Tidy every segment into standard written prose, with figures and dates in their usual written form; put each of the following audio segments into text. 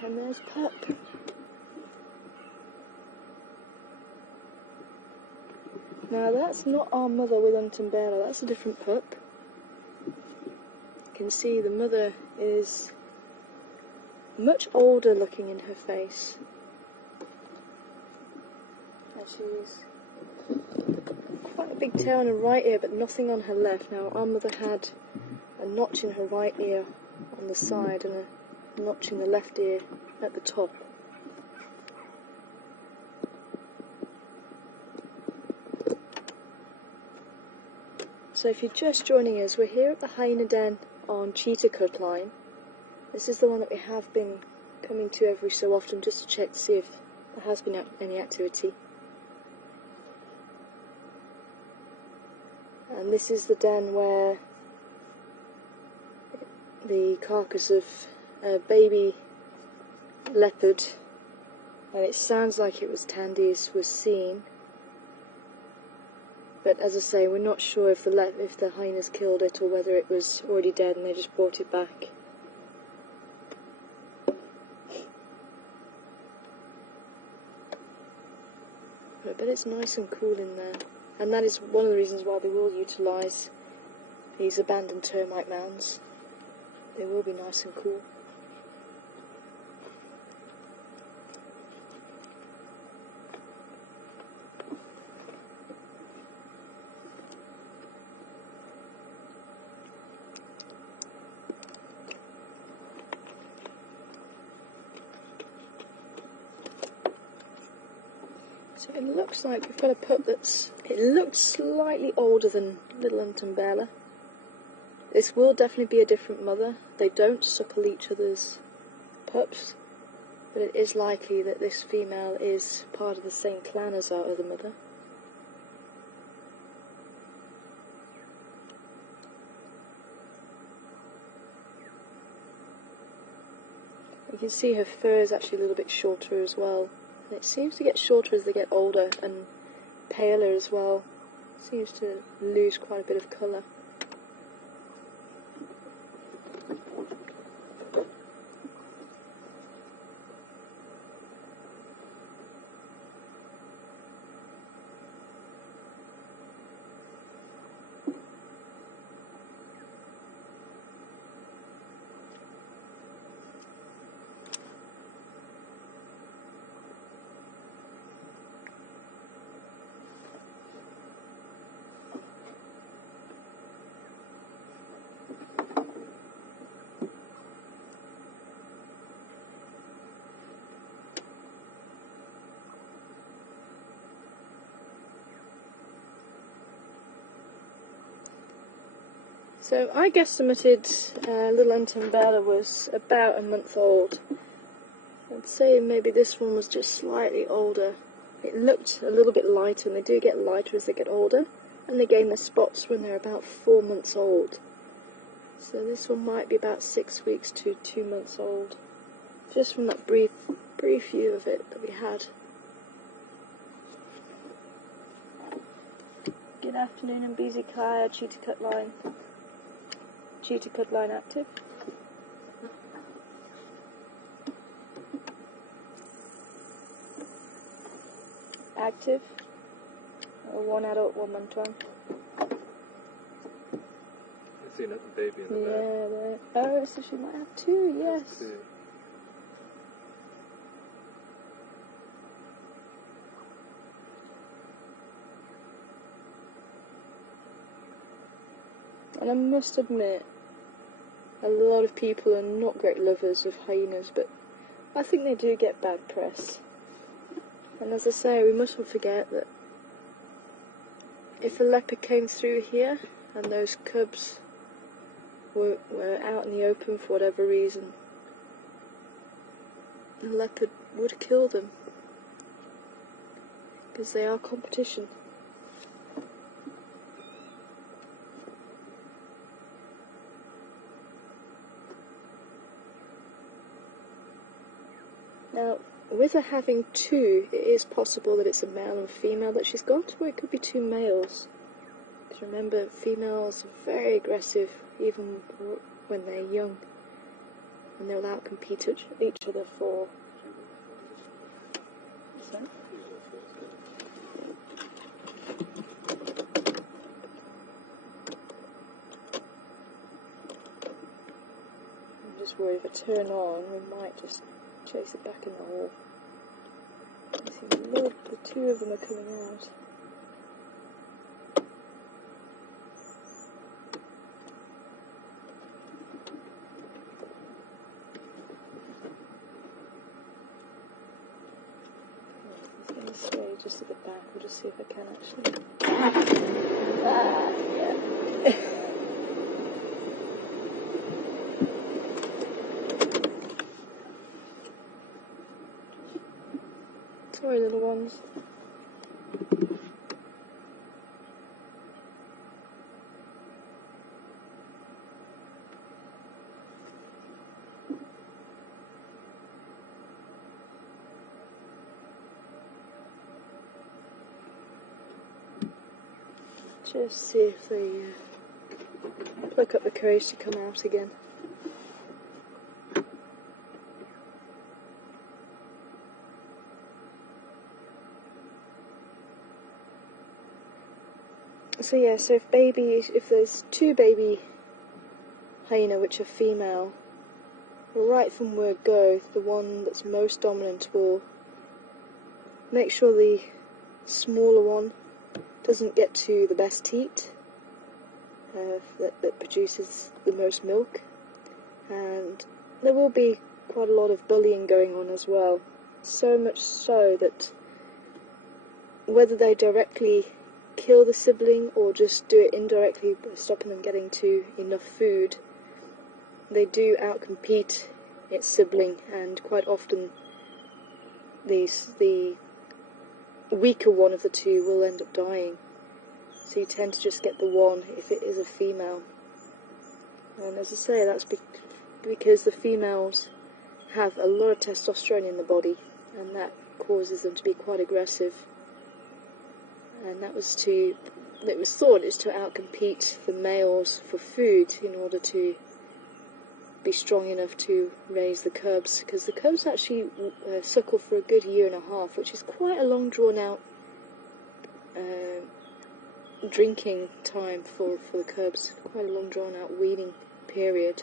And there's Pup. Now that's not our mother with Bella, that's a different pup. You can see the mother is much older looking in her face. And she's quite a big tail on her right ear, but nothing on her left. Now our mother had a notch in her right ear on the side and a notch in the left ear at the top. So if you're just joining us, we're here at the Hyena Den on Cheetah Cut Line. This is the one that we have been coming to every so often just to check to see if there has been any activity. And this is the den where the carcass of a baby leopard, and it sounds like it was Tandy's, was seen. But as I say, we're not sure if the hyenas killed it or whether it was already dead and they just brought it back. But I bet it's nice and cool in there. And that is one of the reasons why they will utilise these abandoned termite mounds. They will be nice and cool. So it looks like we've got a pup it looks slightly older than little Bella. This will definitely be a different mother. They don't suckle each other's pups, but it is likely that this female is part of the same clan as our other mother. You can see her fur is actually a little bit shorter as well. And it seems to get shorter as they get older and paler as well. Seems to lose quite a bit of colour. So I guesstimated little Bella was about a month old. I'd say maybe this one was just slightly older. It looked a little bit lighter, and they do get lighter as they get older, and they gain their spots when they're about 4 months old. So this one might be about 6 weeks to 2 months old, just from that brief view of it that we had. Good afternoon, and busy Kaya, Cheetah Cut Line. Cheetah Cut Line active. Active. One adult, 1 month one. I see another baby in the back. Yeah, there. Oh, so she might have two, yes. Two. And I must admit, a lot of people are not great lovers of hyenas, but I think they do get bad press. And as I say, we mustn't forget that if a leopard came through here and those cubs were out in the open for whatever reason, the leopard would kill them, because they are competition. Now, with her having two, it is possible that it's a male and female that she's got, or it could be two males. Because remember, females are very aggressive even when they're young. and they'll outcompete each other for. So. I'm just worried if I turn on, we might just chase it back in the hole. You see, the two of them are coming out. Sway just at the back. We'll just see if I can actually. Yeah. Sorry, little ones. Just see if they pluck up the courage to come out again. So yeah, so if there's two baby hyena which are female, right from word go, the one that's most dominant will make sure the smaller one doesn't get to the best teat that produces the most milk, and there will be quite a lot of bullying going on as well, so much so that whether they directly kill the sibling or just do it indirectly by stopping them getting to enough food, they do outcompete its sibling, and quite often the weaker one of the two will end up dying. So you tend to just get the one if it is a female. And as I say, that's because the females have a lot of testosterone in the body, and that causes them to be quite aggressive. And it was thought is to outcompete the males for food in order to be strong enough to raise the cubs, because the cubs actually suckle for a good 1.5 years, which is quite a long drawn out drinking time for the cubs, quite a long drawn out weaning period.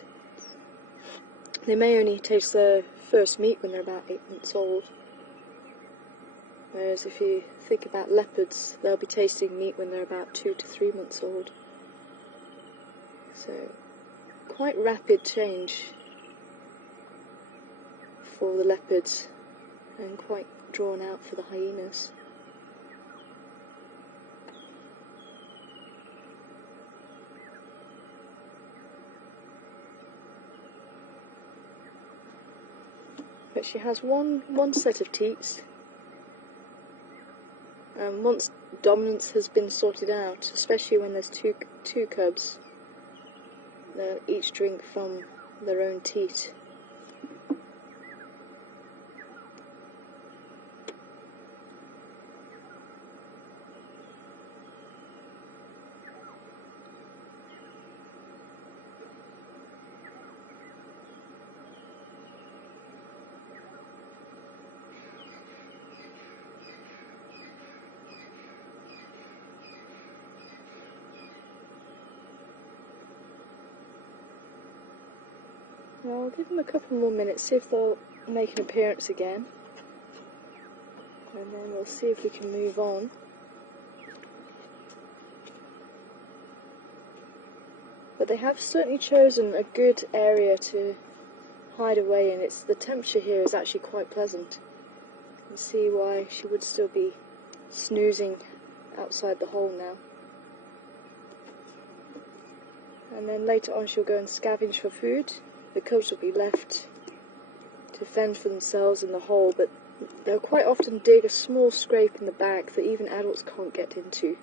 They may only taste their first meat when they're about 8 months old, whereas if you think about leopards, they'll be tasting meat when they're about 2 to 3 months old. So quite rapid change for the leopards, and quite drawn out for the hyenas. But she has one set of teats, and once dominance has been sorted out, especially when there's two cubs, they'll each drink from their own teat. I'll give them a couple more minutes, see if they'll make an appearance again, and then we'll see if we can move on. But they have certainly chosen a good area to hide away in. The temperature here is actually quite pleasant. You can see why she would still be snoozing outside the hole now. And then later on she'll go and scavenge for food. The cubs will be left to fend for themselves in the hole, but they'll quite often dig a small scrape in the back that even adults can't get into.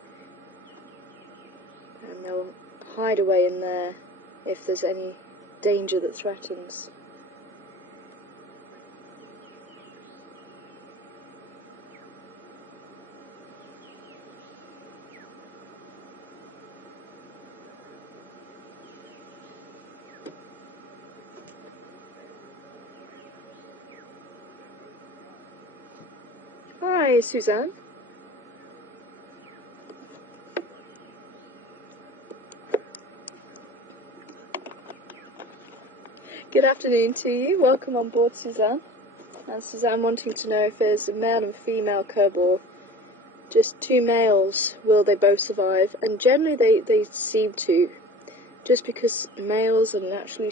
And they'll hide away in there if there's any danger that threatens. Hi, Suzanne. Good afternoon to you. Welcome on board, Suzanne. And Suzanne wanting to know if there's a male and female cub or just two males, will they both survive? And generally they seem to, just because males are naturally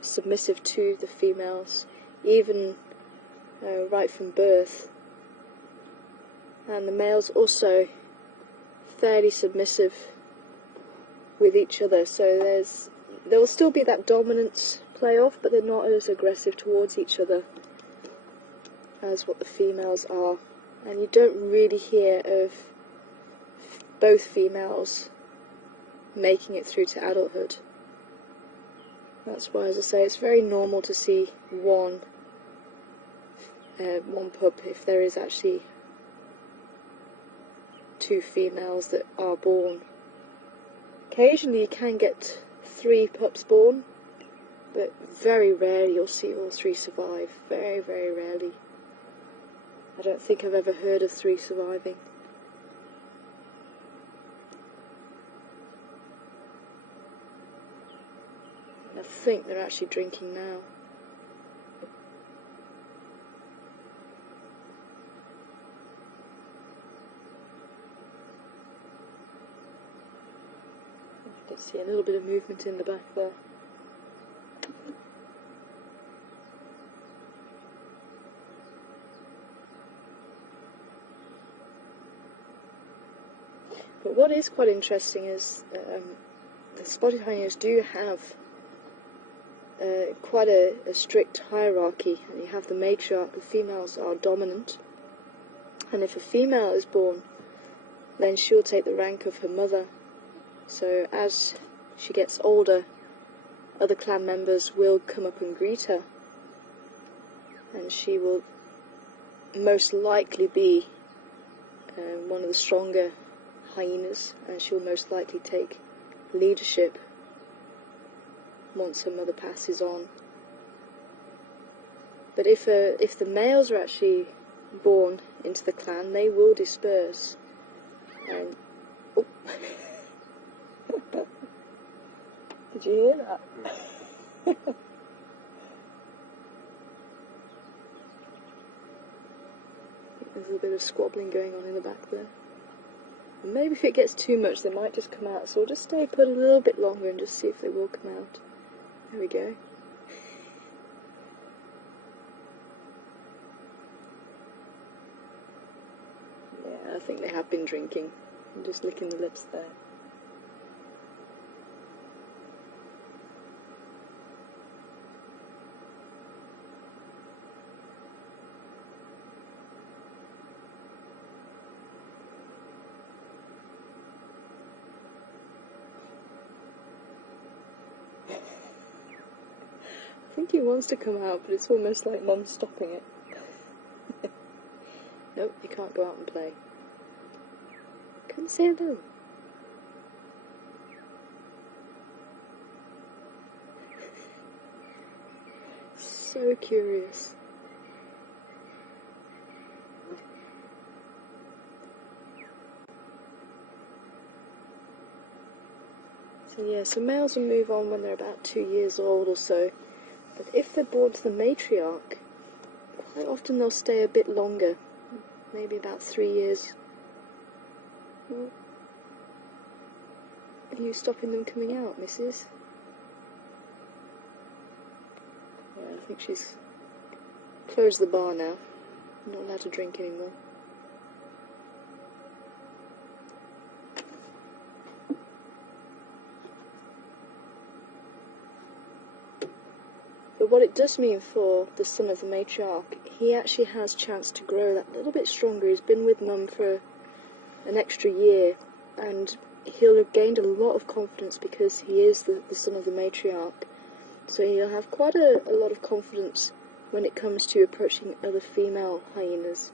submissive to the females, even right from birth. And the males also fairly submissive with each other, so there will still be that dominance play off, but they're not as aggressive towards each other as what the females are. And you don't really hear of both females making it through to adulthood. That's why, as I say, it's very normal to see one pup if there is actually two females that are born. Occasionally you can get 3 pups born, but very rarely you'll see all 3 survive. Very, very rarely. I don't think I've ever heard of 3 surviving. I think they're actually drinking now. I can see a little bit of movement in the back there. But what is quite interesting is the spotted hyenas do have quite a strict hierarchy, and you have the matriarch. The females are dominant, and if a female is born, then she'll take the rank of her mother. So as she gets older, other clan members will come up and greet her, and she will most likely be one of the stronger hyenas, and she'll most likely take leadership once her mother passes on. But if the males are actually born into the clan, they will disperse. And oh. Did you hear that? There's a bit of squabbling going on in the back there. And maybe if it gets too much, they might just come out. So we'll just stay put a little bit longer and just see if they will come out. There we go. Yeah, I think they have been drinking. I'm just licking the lips there. I think he wants to come out, but it's almost like Mum's stopping it. Nope, you can't go out and play. Come say hello. So curious. So yeah, so males will move on when they're about 2 years old or so. But if they're born to the matriarch, quite often they'll stay a bit longer, maybe about 3 years. Well, are you stopping them coming out, missus? Yeah, I think she's closed the bar now. Not allowed to drink anymore. But what it does mean for the son of the matriarch, he actually has a chance to grow that little bit stronger. He's been with Mum for an extra year, and he'll have gained a lot of confidence because he is the son of the matriarch. So he'll have quite a lot of confidence when it comes to approaching other female hyenas.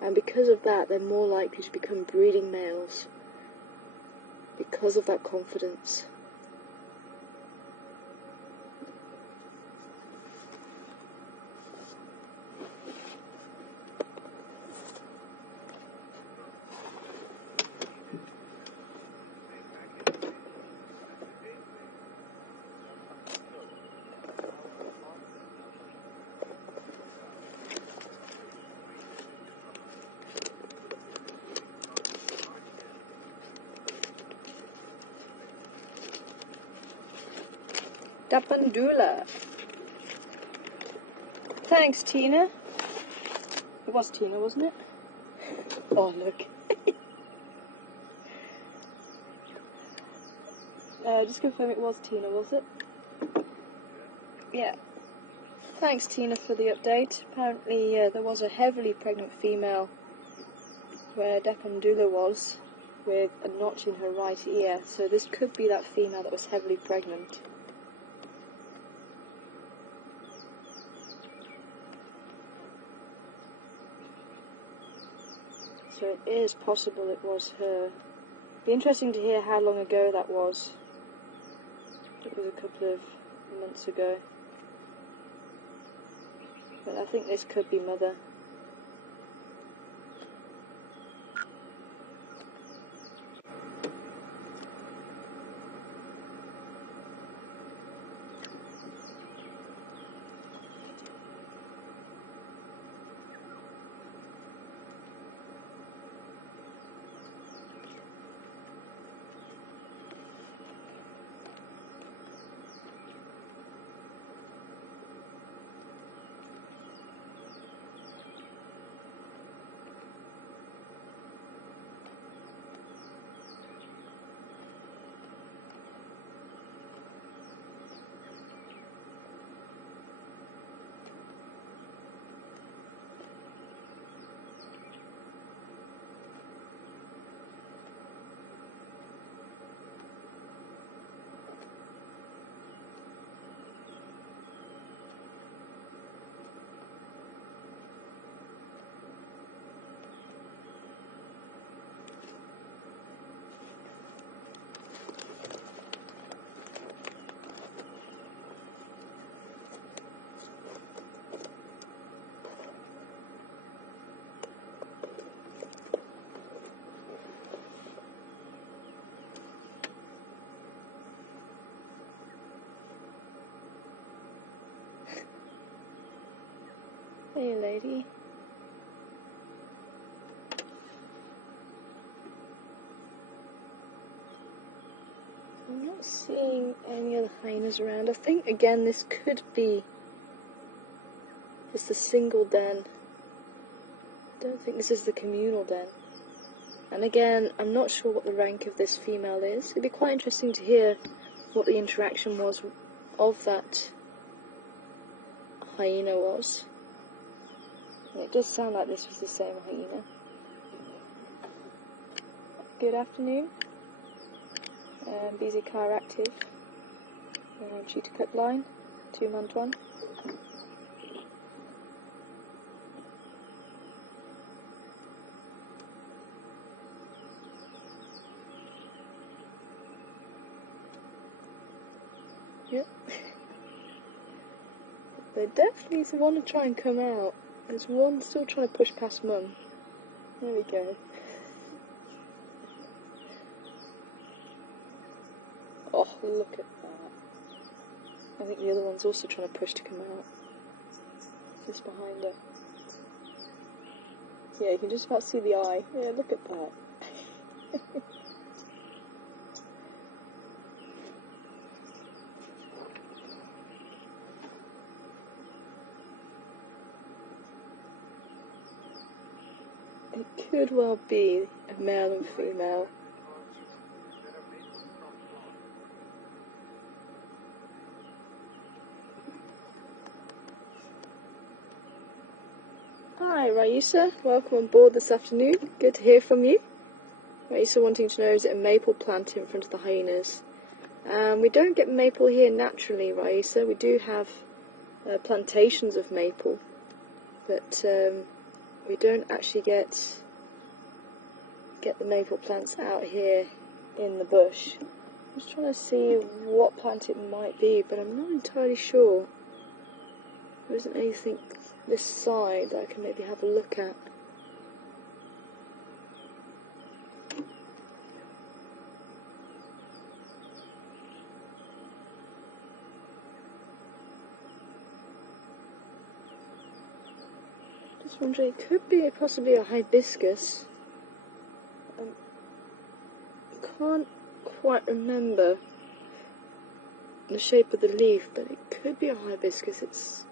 And because of that, they're more likely to become breeding males because of that confidence. Dapandula. Thanks, Tina. It was Tina, wasn't it? Oh, look. Just confirm it was Tina, was it? Yeah. Thanks, Tina, for the update. Apparently, there was a heavily pregnant female where Dapandula was, with a notch in her right ear. So this could be that female that was heavily pregnant. So it is possible it was her. Be interesting to hear how long ago that was. It was a couple of months ago. But I think this could be mother. Hey, lady. I'm not seeing any other hyenas around. I think, again, this could be just a single den. I don't think this is the communal den. And again, I'm not sure what the rank of this female is. It'd be quite interesting to hear what the interaction was of that hyena was. And it does sound like this was the same hyena. Good afternoon. BZ car active. Cheetah clip line. 2-month one. Yep. They definitely want to try and come out. There's one still trying to push past Mum. There we go. Oh, look at that. I think the other one's also trying to push to come out. Just behind her. Yeah, you can just about see the eye. Yeah, look at that. It could well be a male and female. Hi Raisa, welcome on board this afternoon. Good to hear from you. Raisa wanting to know, is it a maple plant in front of the hyenas? We don't get maple here naturally, Raisa. We do have plantations of maple, but we don't actually get the maple plants out here in the bush. I'm just trying to see what plant it might be, but I'm not entirely sure. There isn't anything this side that I can maybe have a look at. Just wondering, it could be possibly a hibiscus. Can't quite remember. the shape of the leaf, but it could be a hibiscus. It's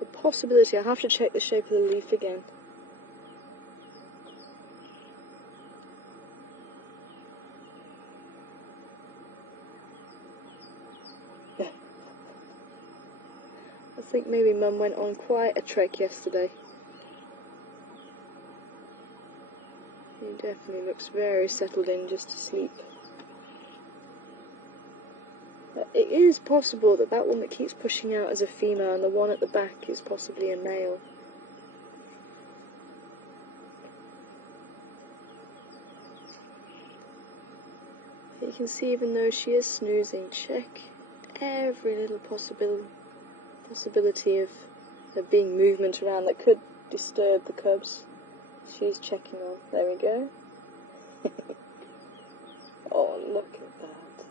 a possibility. I have to check the shape of the leaf again. I think maybe Mum went on quite a trek yesterday. He definitely looks very settled in just to sleep. But it is possible that that one that keeps pushing out is a female and the one at the back is possibly a male. You can see, even though she is snoozing, check every little possibility of there being movement around that could disturb the cubs. She's checking on. There we go. Oh, look at that.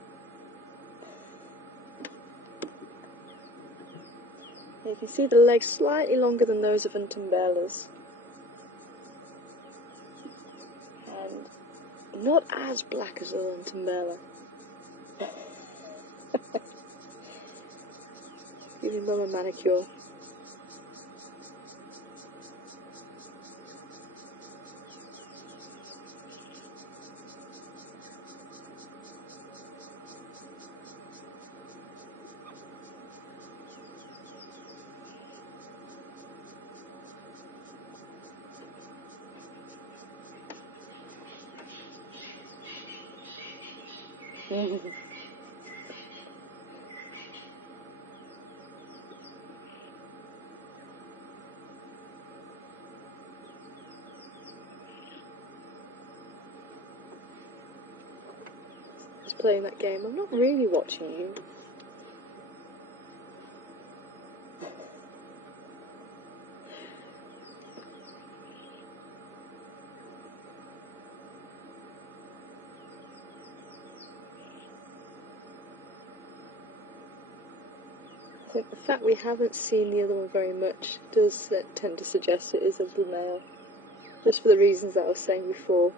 You can see the legs slightly longer than those of Untumbelas. And not as black as the Untumbela. Giving Mum a manicure. Just playing that game. I'm not really watching you. I think the fact we haven't seen the other one very much does tend to suggest it is a little male. Just for the reasons that I was saying before.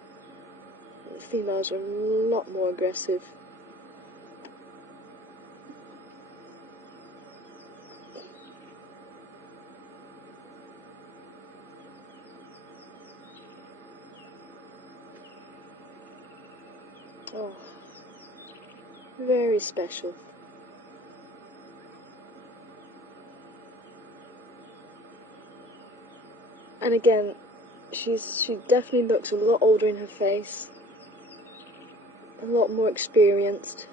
The females are a lot more aggressive. Oh, very special. And again, she definitely looks a lot older in her face, a lot more experienced,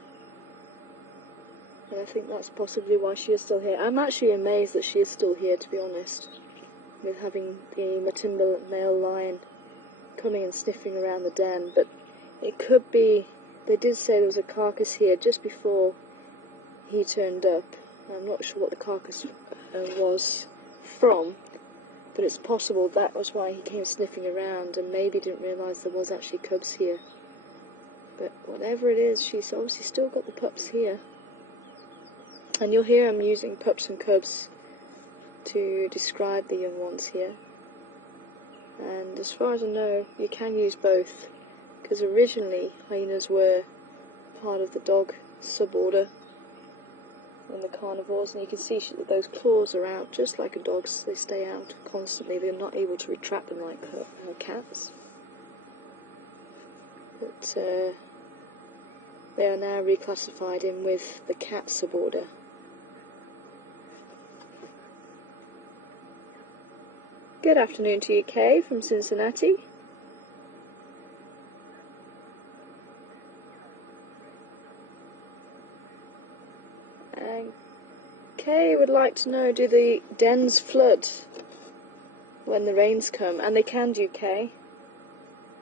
and I think that's possibly why she is still here. I'm actually amazed that she is still here, to be honest, with having the Matimba male lion coming and sniffing around the den, but it could be, they did say there was a carcass here just before he turned up. I'm not sure what the carcass was from, but it's possible that was why he came sniffing around and maybe didn't realise there was actually cubs here. But whatever it is, she's obviously still got the pups here. And you'll hear I'm using pups and cubs to describe the young ones here. And as far as I know, you can use both, because originally hyenas were part of the dog suborder in the carnivores, and you can see that those claws are out just like a dog's. They stay out constantly. They're not able to retract them like cats. But they are now reclassified in with the cat suborder. Good afternoon to you, Kay, from Cincinnati. And Kay would like to know, do the dens flood when the rains come? And they can do, Kay.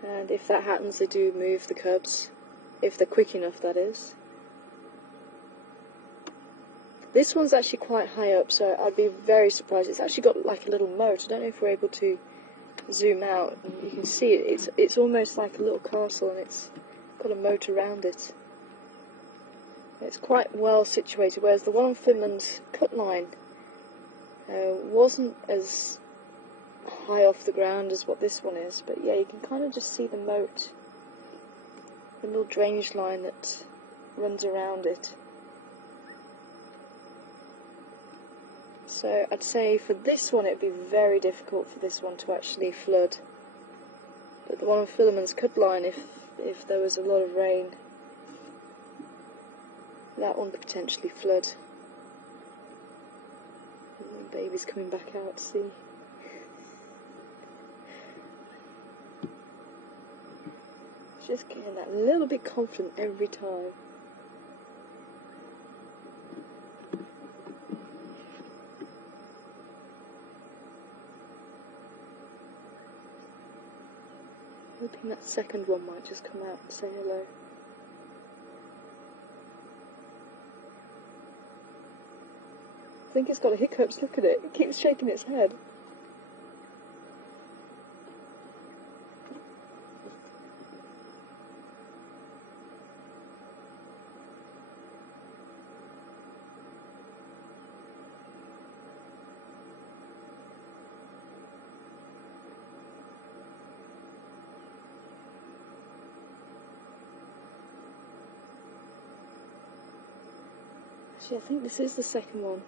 And if that happens, they do move the cubs. If they're quick enough, that is. This one's actually quite high up, so I'd be very surprised. It's actually got like a little moat. I don't know if we're able to zoom out. You can see it. It's almost like a little castle, and it's got a moat around it. It's quite well situated, whereas the one on Finland's cut line wasn't as high off the ground as what this one is. But yeah, you can kind of just see the moat, the little drainage line that runs around it. So I'd say for this one it would be very difficult for this one to actually flood. But the one on Philemon's could line if there was a lot of rain. That one could potentially flood. And the baby's coming back out to see. Just getting that little bit confident every time. Hoping that second one might just come out and say hello. I think it's got hiccups, look at it. It keeps shaking its head. Actually, I think this is the second one.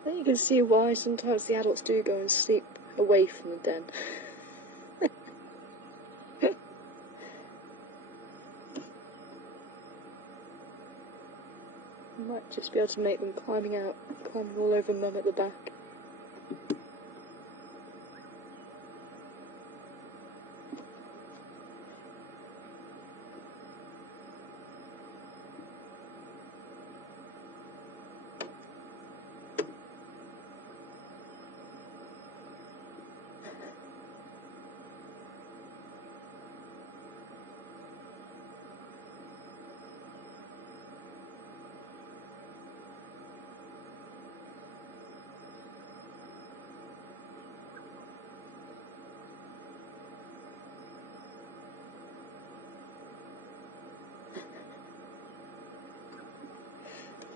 I think you can see why sometimes the adults do go and sleep away from the den. Might just be able to make them climbing all over Mum at the back.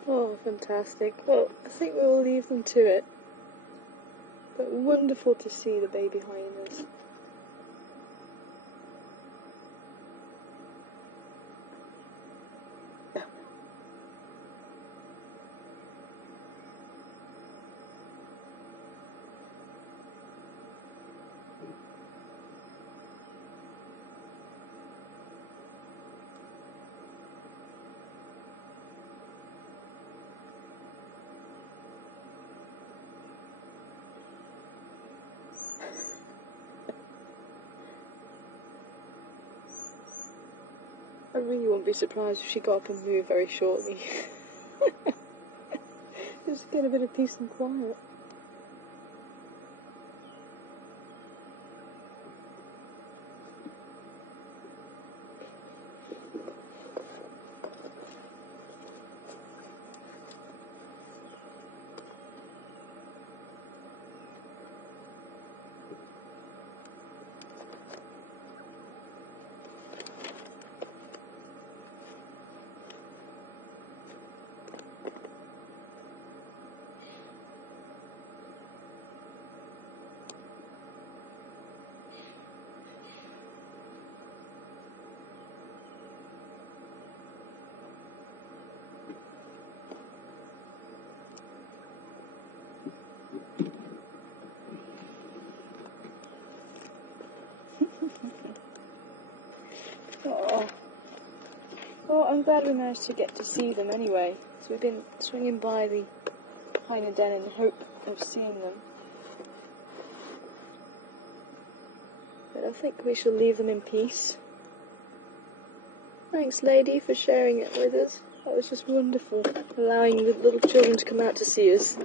Oh, fantastic. Well, I think we'll leave them to it. But wonderful to see the baby hyenas. I really wouldn't be surprised if she got up and moved very shortly. Just get a bit of peace and quiet. Oh. Well, I'm glad we managed to get to see them anyway. So we've been swinging by the Hyena den in the hope of seeing them. But I think we shall leave them in peace. Thanks, lady, for sharing it with us. That was just wonderful, allowing the little children to come out to see us.